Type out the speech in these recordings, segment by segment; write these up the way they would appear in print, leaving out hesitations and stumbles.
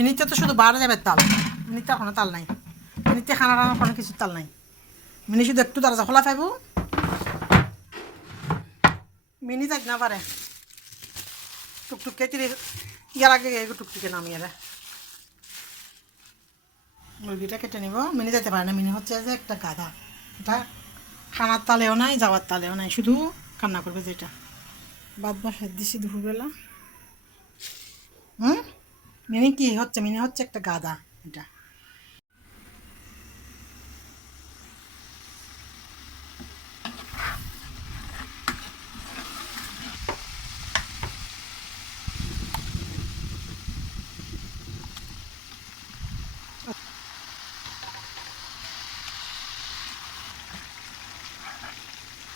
মিনিতে তো শুধু বাড়া যাবে তাল, মিনিতে কোনো তাল নাই, মিনিতে খানা টানা কোনো কিছু তাল নাই, মিনি শুধু একটু দরজা খোলা পাইব, মিনি যাক না পারে টুকটুকে তিরিশ ইয়ার আগে টুকটুকে নামিয়ে রে মুরগিটা কেটে নিব। মিনি যেতে পারে না, মিনি হচ্ছে যে একটা গাধা, এটা খানার তালেও নাই যাওয়ার তালেও নাই, শুধু কান্না করবে যেটা। বাদ বাসায় দিছি দুপুরবেলা। মিনি কি হচ্ছে, মিনি হচ্ছে একটা গাধা এটা।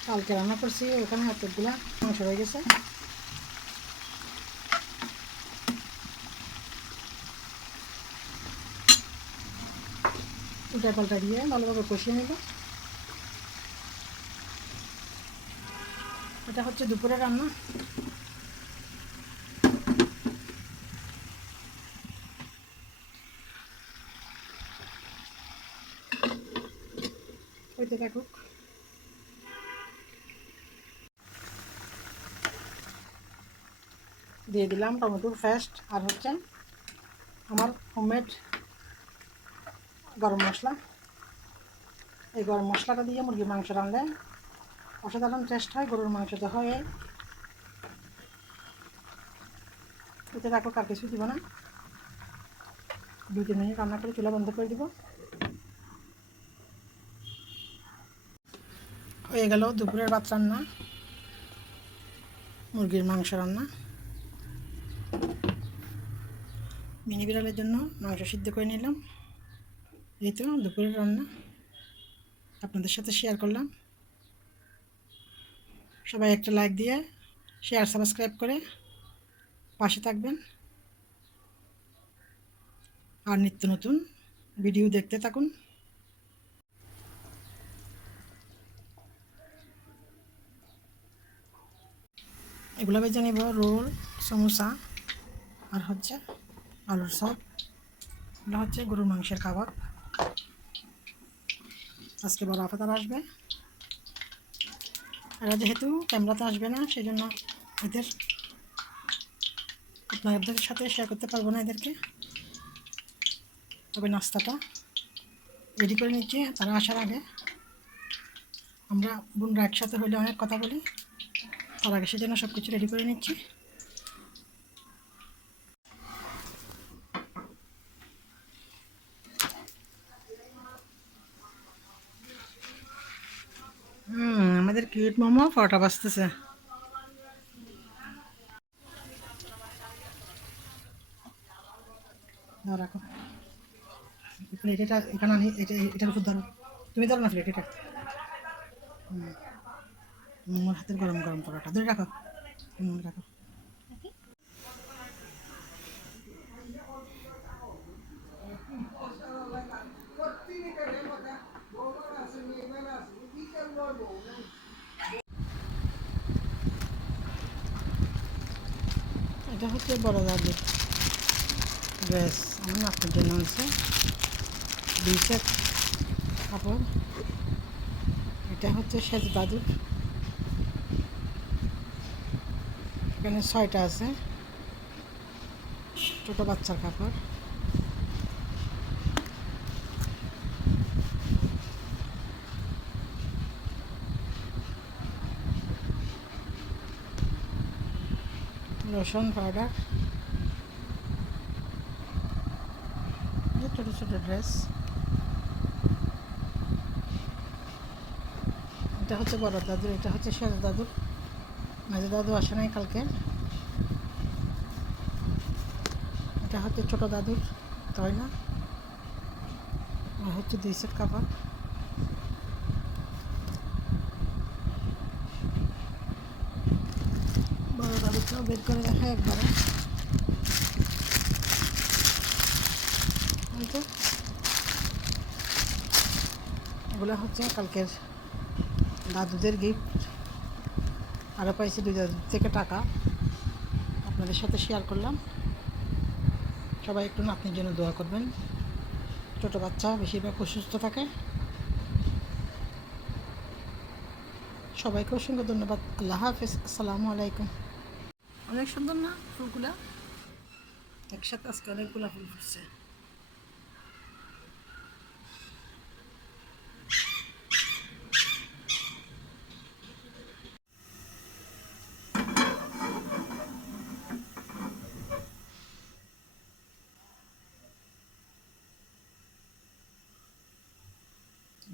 কালকে রান্না করছি, ওখানে এতগুলা মাংস হয়ে গেছে, উল্টা পাল্টা দিয়ে ভালোভাবে কষিয়ে নেব। এটা হচ্ছে দুপুরে রান্না। হইতে থাকুক। দিয়ে দিলাম টমেটোর পেস্ট আর হচ্ছে আমার হোমমেড গরম মশলা। এই গরম মশলাটা দিয়ে মুরগির মাংস রান্নলে অসাধারণ টেস্ট হয়, গরুর মাংসতে হয়। এতে রাখো, কার কিছু দিব না, 2-3 মিনিট রান্না করে চুলা বন্ধ করে দিব। হয়ে গেল দুপুরের ভাত রান্না, মুরগির মাংস রান্না। মিনি বিড়ালের জন্য মাংস সিদ্ধ করে নিলাম। এই তো দুপুরের রান্না আপনাদের সাথে শেয়ার করলাম। সবাই একটা লাইক দিয়ে শেয়ার সাবস্ক্রাইব করে পাশে থাকবেন, আর নিত্য নতুন ভিডিও দেখতে থাকুন। এগুলো বেজে নেব, রোল, সমোসা আর হচ্ছে আলুর চপ। এগুলো হচ্ছে গরুর মাংসের কাবাব। আজকে বড় আফাতার আসবে, এরা যেহেতু ক্যামেরাতে আসবে না সেই জন্য এদের আপনাদের সাথে শেয়ার করতে পারবো না এদেরকে। তবে নাস্তাটা রেডি করে নিচ্ছি তারা আসার আগে। আমরা বোনরা একসাথে হলে অনেক কথা বলি, তার আগে সেজন্য সব কিছু রেডি করে নিচ্ছি। আমাদের কিউট মোমো পরোটা বাজতেছে। দাও রাখো প্লেট, এটা এখানে আনি, এটার উপর ধরো, তুমি ধরো না প্লেট এটা। মোমোর হাতের গরম গরম পরোটা ধরে রাখো, রাখো। এটা হচ্ছে বড় দাদুর ড্রেস, আমার নাতির জন্য আছে 2 সেট কাপড়। এটা হচ্ছে সেজ দাদুর, এখানে 6টা আছে ছোটো বাচ্চার কাপড়। লোশন পাউডার, ছোটো ছোটো ড্রেস। এটা হচ্ছে বড় দাদুর, এটা হচ্ছে শেষ দাদুর, মেজো দাদু আসে নাই কালকে। এটা হচ্ছে ছোটো দাদুর তাই না, আর হচ্ছে 2 সেট কাপড়। বড় দাদুটাও বের করে দেখা একবারে। এগুলো হচ্ছে কালকের দাদুদের গিফট। আরও পাইছি 2 দাদুর থেকে টাকা, আপনাদের সাথে শেয়ার করলাম। সবাই একটু নাতনির জন্য দোয়া করবেন। ছোটো বাচ্চা বেশিরভাগ অসুস্থ থাকে। সবাইকে অসংখ্য ধন্যবাদ। আল্লাহ হাফেজ। আসসালামু আলাইকুম। অনেক সুন্দর না ফুলগুলা? একসাথে আজকে অনেকগুলা ফুল ফুটছে।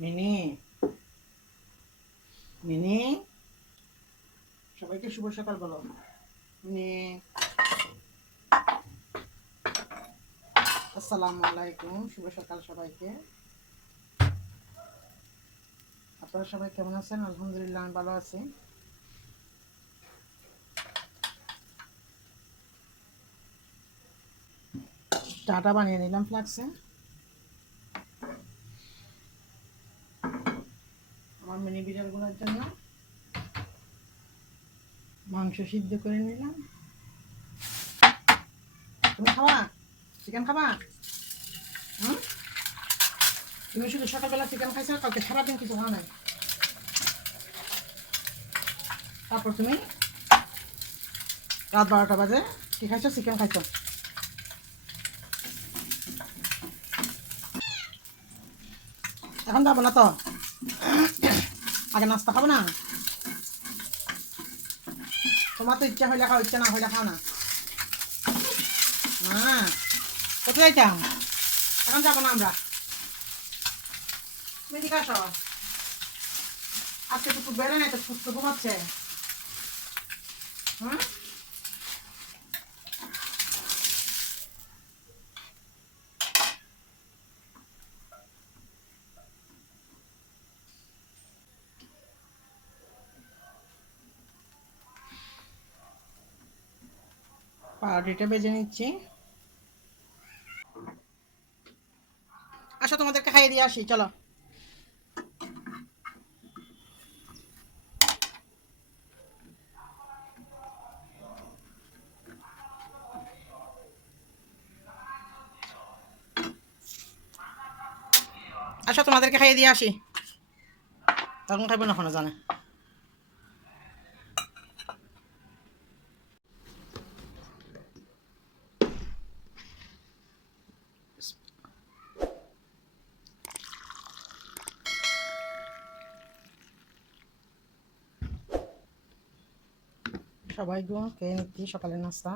মিনি, মিনি, সবাইকে শুভ সকাল বলো। মিনি, আসসালামু আলাইকুম, শুভ সকাল সবাইকে। আপনারা সবাই কেমন আছেন? আলহামদুলিল্লাহ আমি ভালো আছি। চাটা বানিয়ে নিলাম ফ্লাক্সে। আমার মিনি বিড়ালগুলোর জন্য মাংস সিদ্ধ করে নিলাম। তুমি খাবা? চিকেন খাবা? হুম, তুমি শুধু সকালবেলা চিকেন খাইছো, কালকে সারাদিন কিছু খাওয়া নাই। তারপর তুমি রাত 12টা বাজে কি খাইছো? চিকেন খাইছো। এখন যাবো না তো? আগে নাস্তা খাবো না? তোমার তো ইচ্ছা হইলে খাও, ইচ্ছা না হইলে খাও না। হ্যাঁ, কোথায় যাইতাম? এখন যাবো না আমরা। তুমি ঠিক আসো। আজকে তো বেড়ে নাই তো, সুস্থ ঘুমাচ্ছে। হুম, পাউরুটিটা বেজে নিচ্ছি। আসো তোমাদেরকে খাইয়ে দিয়ে আসি, চলো। আসো তোমাদেরকে খাইয়ে দিয়ে আসি। তখন খাইবো না কোনো জানে। সবাই খেয়ে নিচ্ছি সকালের নাস্তা।